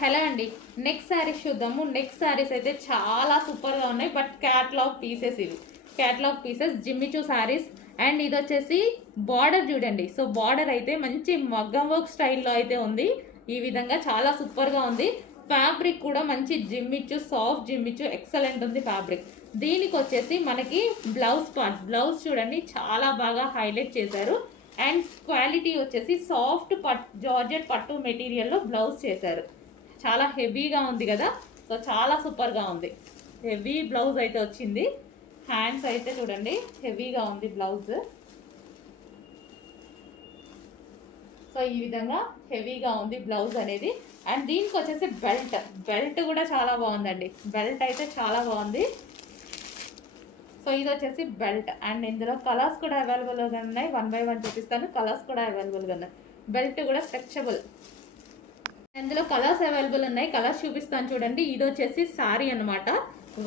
Hello అండి. Next saris చూద్దాము. Next saris అయితే చాలా సూపర్గా ఉన్నాయి. బట్ క్యాట్లాగ్ పీసెస్ ఇవి. Catalogue pieces Jimmy Choo saris. And ఇది వచ్చేసి బార్డర్ చూడండి. సో బార్డర్ అయితే మంచి మగ్గం వర్క్ స్టైల్లో అయితే ఉంది. ఈ విధంగా చాలా సూపర్గా ఉంది. ఫ్యాబ్రిక్ కూడా మంచి జిమ్మిచూ, సాఫ్ట్ జిమ్మిచూ, ఎక్సలెంట్ ఉంది ఫ్యాబ్రిక్. దీనికి వచ్చేసి మనకి బ్లౌజ్ పార్ట్, బ్లౌజ్ చూడండి చాలా బాగా హైలైట్ చేశారు. అండ్ క్వాలిటీ వచ్చేసి సాఫ్ట్ జార్జెట్ పట్టు మెటీరియల్లో బ్లౌజ్ చేశారు. చాలా హెవీగా ఉంది కదా. సో చాలా సూపర్గా ఉంది. హెవీ బ్లౌజ్ అయితే వచ్చింది. హ్యాండ్స్ అయితే చూడండి హెవీగా ఉంది బ్లౌజ్. సో ఈ విధంగా హెవీగా ఉంది బ్లౌజ్ అనేది. అండ్ దీనికి వచ్చేసి బెల్ట్ కూడా చాలా బాగుందండి. బెల్ట్ అయితే చాలా బాగుంది. సో ఇది వచ్చేసి బెల్ట్. అండ్ ఇందులో కలర్స్ కూడా అవైలబుల్గా ఉన్నాయి. 1 by 1 చూపిస్తాను. కలర్స్ కూడా అవైలబుల్గా ఉన్నాయి. బెల్ట్ కూడా స్ట్రెచబుల్. ఇందులో కలర్స్ అవైలబుల్ ఉన్నాయి. కలర్స్ చూపిస్తాను చూడండి. ఇది వచ్చేసి సారీ అనమాట.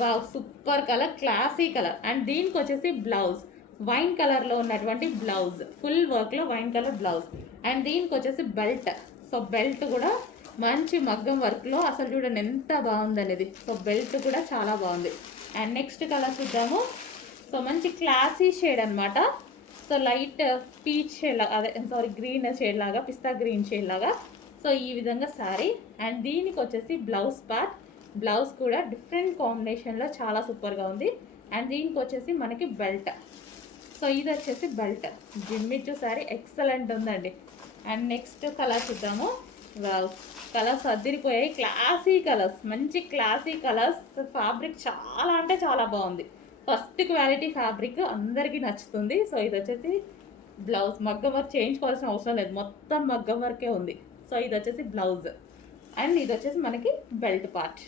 Wow, super colour, classy colour. And దీనికి వచ్చేసి బ్లౌజ్ వైన్ కలర్లో ఉన్నటువంటి బ్లౌజ్, ఫుల్ వర్క్లో వైన్ కలర్ బ్లౌజ్. అండ్ దీనికి వచ్చేసి బెల్ట్. సో బెల్ట్ కూడా మంచి మగ్గం వర్క్లో, అసలు చూడండి ఎంత బాగుంది అనేది. సో బెల్ట్ కూడా చాలా బాగుంది. అండ్ నెక్స్ట్ కలర్ చూద్దాము. సో మంచి క్లాసీ షేడ్ అనమాట. సో లైట్ పీచ్ షేడ్ లాగా, అదే సారీ గ్రీన్ షేడ్ లాగా, పిస్తా గ్రీన్ షేడ్ లాగా. సో ఈ విధంగా శారీ. అండ్ దీనికి వచ్చేసి బ్లౌజ్ పార్ట్. బ్లౌజ్ కూడా డిఫరెంట్ కాంబినేషన్లో చాలా సూపర్గా ఉంది. అండ్ దీనికి వచ్చేసి మనకి బెల్ట్. సో ఇది వచ్చేసి బెల్ట్. జిమ్మిచూ శారీ ఎక్సలెంట్ ఉందండి. అండ్ నెక్స్ట్ కలర్ చూద్దాము. వావ్, కలర్స్ అదిరిపోయాయి. క్లాసీ కలర్స్, మంచి క్లాసీ కలర్స్. ఫ్యాబ్రిక్ చాలా అంటే చాలా బాగుంది. ఫస్ట్ క్వాలిటీ ఫ్యాబ్రిక్ అందరికీ నచ్చుతుంది. సో ఇది వచ్చేసి బ్లౌజ్. మగ్గం వర్క్ చేయించుకోవాల్సిన అవసరం లేదు, మొత్తం మగ్గం వర్కే ఉంది. సో ఇది వచ్చేసి బ్లౌజ్. అండ్ ఇది వచ్చేసి మనకి బెల్ట్ పార్ట్.